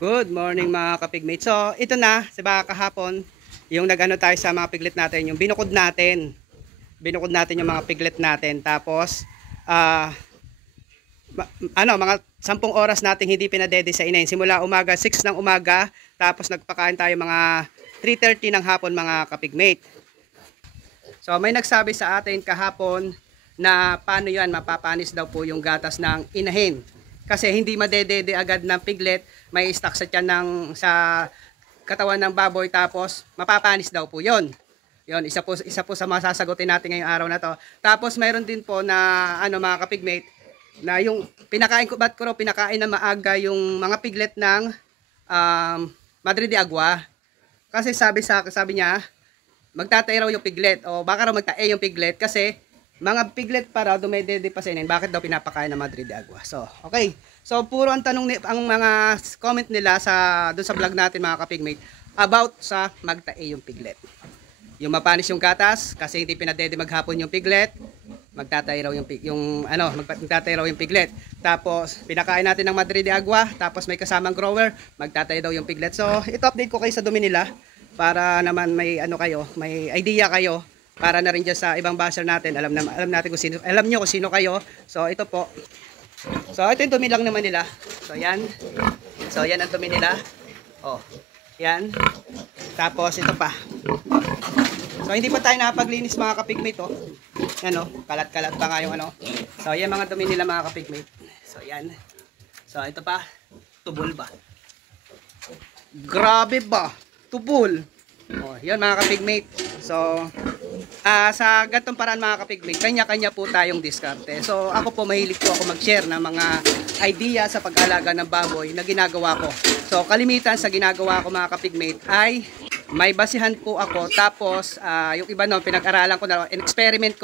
Good morning mga kapigmate. So, ito na, diba kahapon, yung nag-ano tayo sa mga piglet natin, yung binukod natin. Binukod natin yung mga piglet natin. Tapos, ah, mga 10 oras natin hindi pinadede sa inahin. Simula umaga, 6 ng umaga, tapos nagpakain tayo mga 3:30 ng hapon mga kapigmate. So, may nagsabi sa atin kahapon na paano yan, mapapanis daw po yung gatas ng inahin. Kasi hindi madedede agad ng piglet, may stock sa tiyan sa katawan ng baboy, tapos mapapanis daw po yon. Yon, isa po sa masasagutin natin ngayong araw na to. Tapos mayroon din po na mga kapigmate, na yung pinakain ko, ba't ko raw pinakain na maaga yung mga piglet ng Madre de Agua. Kasi sabi niya, magtatay raw yung piglet, o baka raw magtae yung piglet kasi mga piglet pa raw dumedede pa sa inahin. Bakit daw pinapakain ng Madre de Agua? So, okay. So, puro ang ang mga comment nila doon sa vlog natin mga kapigmate about sa magtae yung piglet. Yung mapanis yung gatas kasi hindi pinadede maghapon yung piglet, magtatay raw magtatay raw yung piglet. Tapos pinakain natin ng Madre de Agua, tapos may kasamang grower, magtatay daw yung piglet. So, ito update ko kayo sa dumi nila para naman may may idea kayo. Para na rin dyan sa ibang basher natin, alam natin kung sino, alam nyo kung sino kayo. So ito po. So ito yung dumi lang naman nila. So yan. So yan ang dumi nila. Oh. Yan. Tapos ito pa. So hindi pa tayo nakapaglinis mga kapigmate, oh. Yan, oh. Kalat-kalat pa nga yung So yan mga dumi nila mga kapigmate. So yan. So ito pa. Tubol ba? Grabe ba? Tubol. Oh, yan mga kapigmate. So sa ganitong paraan mga kapigmate, kanya-kanya po tayong diskarte. So ako po, mahilig po ako mag-share ng mga idea sa pag-alaga ng baboy na ginagawa ko. So kalimitan sa ginagawa ko mga kapigmate ay may basihan po ako. Tapos yung iba pinag-aralan ko na, in-experiment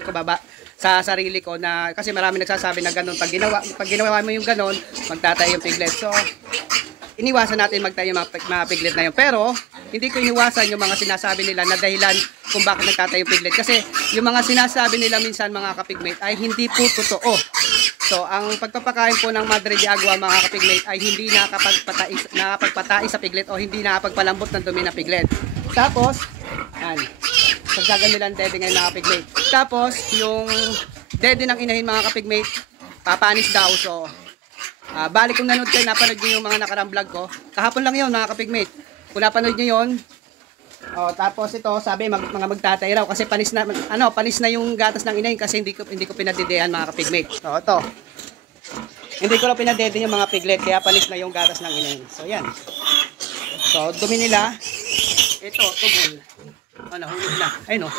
ko baba sa sarili ko, na kasi marami nagsasabi na ganun, pag ginawa mo yung ganun, magtatay yung piglet. So iniwasan natin magtayo mga piglet na yun. Pero hindi ko iniwasan yung mga sinasabi nila na dahilan kung bakit nagtatayo yung piglet. Kasi yung mga sinasabi nila minsan mga kapigmate ay hindi po totoo. So ang pagpapakain po ng Madre de Agua mga kapigmate ay hindi nakapagpatai sa piglet, o hindi nakapagpalambot ng dumi ng piglet. Tapos, pagkagan nilang dede ngayon mga kapigmate. Tapos yung dede ng inahin mga kapigmate, papanis daw. So balik kung nanood kayo, napanood nyo yung mga nakarang vlog ko. Kahapon lang yun mga kapigmate. Kung napanood nyo yun, tapos ito, sabi mga magtatay raw kasi panis na yung gatas ng inahin kasi hindi ko pinadidehan mga kapigmate. So ito, hindi ko lang pinadede yung mga piglet kaya panis na yung gatas ng inahin. So yan. So dumi nila. Ito, tubol. Hulog na. Ayun o,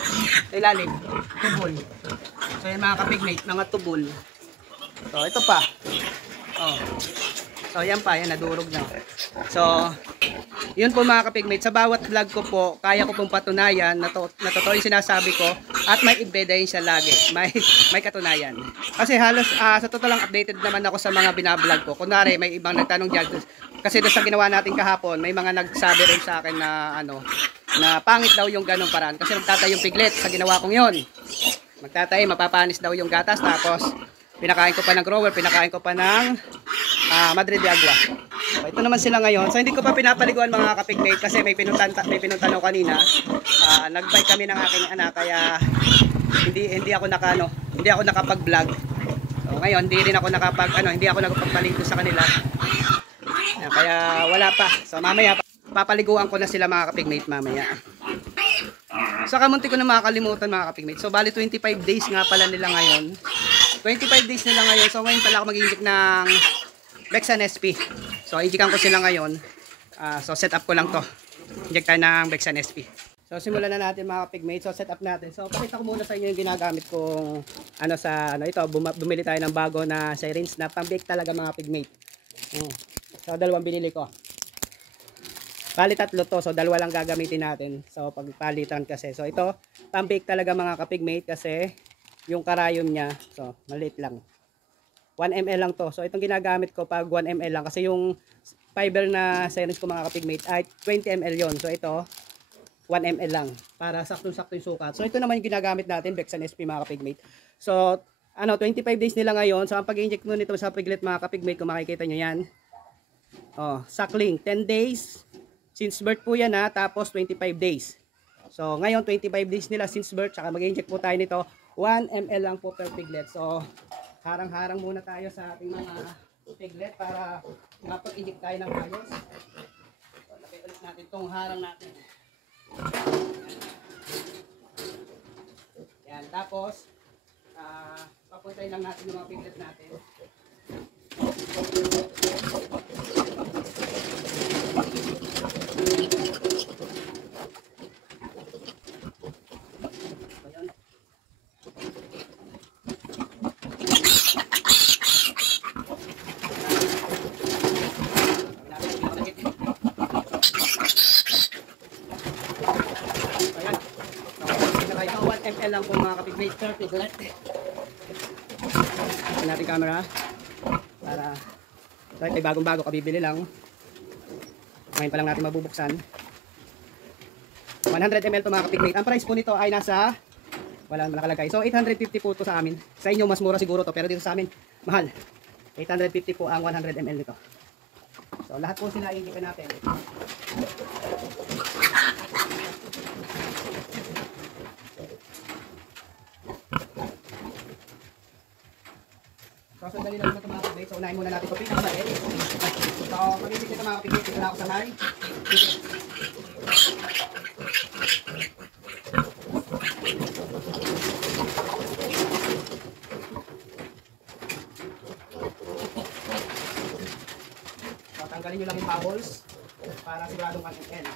ilalim. Tubol. So yan mga kapigmate, mga tubol. So ito pa. So yan pa, yan nadurog na. So yun po mga kapigmate, sa bawat vlog ko po, kaya ko pong patunayan na totoo yung sinasabi ko, at may ebidensya lagi, may katunayan. Kasi halos sa totoo lang updated naman ako sa mga binablog ko. Kunwari may ibang nagtanong dyan, kasi doon sa ginawa natin kahapon, may mga nagsabi rin sa akin na na pangit daw yung ganong paraan kasi magtatay yung piglet sa ginawa kong yon. Magtatay, mapapanis daw yung gatas, tapos pinakain ko pa ng grower, pinakain ko pa ng Madre de Agua. So, ito naman sila ngayon. So hindi ko pa pinapaliguan mga kapigmate kasi may pinuntan ako kanina. Nag-bike kami ng aking anak kaya hindi ako nakapag-vlog. So ngayon hindi rin ako hindi ako nakapagpaligo sa kanila. Kaya wala pa. So mamaya papaliguan ko na sila mga kapigmate mamaya. So kamunti ko na makakalimutan mga kapigmate. So bali 25 days nga pala nila ngayon. 25 days nila ngayon. So ngayon pala ako mag-inject ng Bexan SP. So injectan ko sila ngayon. So set up ko lang to. Inject tayo ng Bexan SP. So simulan na natin mga kapigmate. So set up natin. So pakita ko muna sa inyo yung ginagamit kong ito. Bumili tayo ng bago na syringe na pang-bake talaga mga pigmate. So dalawang binili ko. Bali 3 to. So dalawa lang gagamitin natin. So pagpalitan kasi. So ito pang-bake talaga mga kapigmate kasi yung karayom niya, so maliit lang. 1 ml lang to. So itong ginagamit ko pag 1 ml lang kasi yung fiber na syringe ko mga kapigmate ay 20 ml yon. So ito 1 ml lang para saktong-sakto yung sukat. So ito naman yung ginagamit natin, Bexan SP mga kapigmate. So 25 days nila ngayon. So ang pag-inject mo nito sa piglet mga kapigmate, kung makikita nyo yan. Oh, suckling 10 days since birth po yan ha, tapos 25 days. So ngayon 25 days nila since birth, saka mag-inject po tayo nito 1 ml lang po per piglet. So harang-harang muna tayo sa ating mga piglet para mapag-inject tayo ng ayos. So lagay ulit natin tong harang natin. Yan, tapos papuntayin lang natin yung mga piglet natin. ML lang po mga kapigmate per piglet. Ito natin camera para kahit ay bagong-bago kabibili lang. Ngayon pa lang natin mabubuksan. 100 ml to mga kapigmate. Ang price po nito ay nasa, wala naman nakalagay. So 850 po to sa amin. Sa inyo mas mura siguro to, pero dito sa amin mahal. 850 po ang 100 ml nito. So lahat po sila i-indikan natin. So dali lang ito mga kapigmate. So unahin muna natin ito pinakamalit. So pag-isip nito mga kapigmate, dito na ako sa may so tanggalin nyo lang yung bubbles para siguradong 1 ml.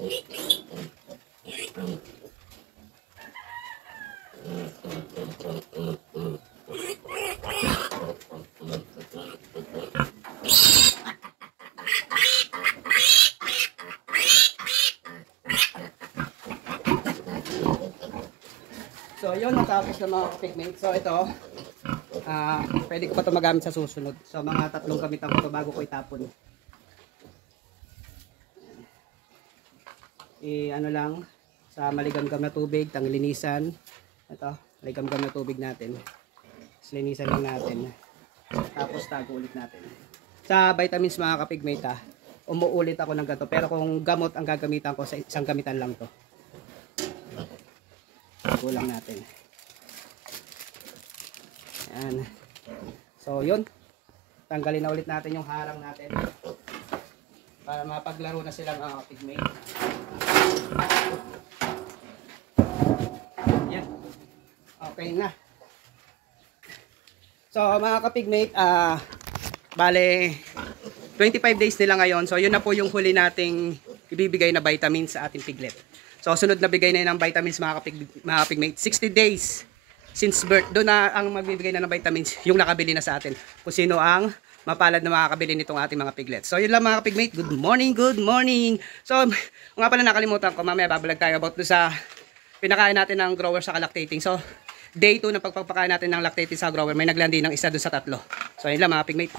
So, yun natapos na mga kapigmate. So, ito, pwede ko pa ito magamit sa susunod. So, mga 3 gamitan ko ito bago ko itapon. Ano lang, sa maligamgam na tubig, tanglinisan. Ito, maligamgam na tubig natin. Linisan lang natin. Tapos tago ulit natin. Sa vitamins mga kapigmate, umuulit ako ng ganito. Pero kung gamot ang gagamitan ko, sa isang gamitan lang to. Kulang natin. Ayan. So, yun. Tanggalin na ulit natin yung harang natin. Para mapaglaro na sila mga kapigmate. Yan. Okay na. So, mga kapigmate, bale, 25 days nila ngayon. So, yun na po yung huli nating ibibigay na vitamins sa ating piglet. So, sunod na bigay na yun ng vitamins mga kapigmate. 60 days since birth. Doon na ang magbibigay na ng vitamins yung nakabili na sa atin. Kung sino ang mapalad na makakabili nitong ating mga piglet. So, yun lang mga kapigmate. Good morning, good morning. So, nga pala nakalimutan ko, mamaya babalag tayo about sa pinakain natin ng grower sa lactating. So, day 2 na pagpapakain natin ng lactating sa grower, may naglandi ng isa doon sa 3. So, yun lang mga pigmate.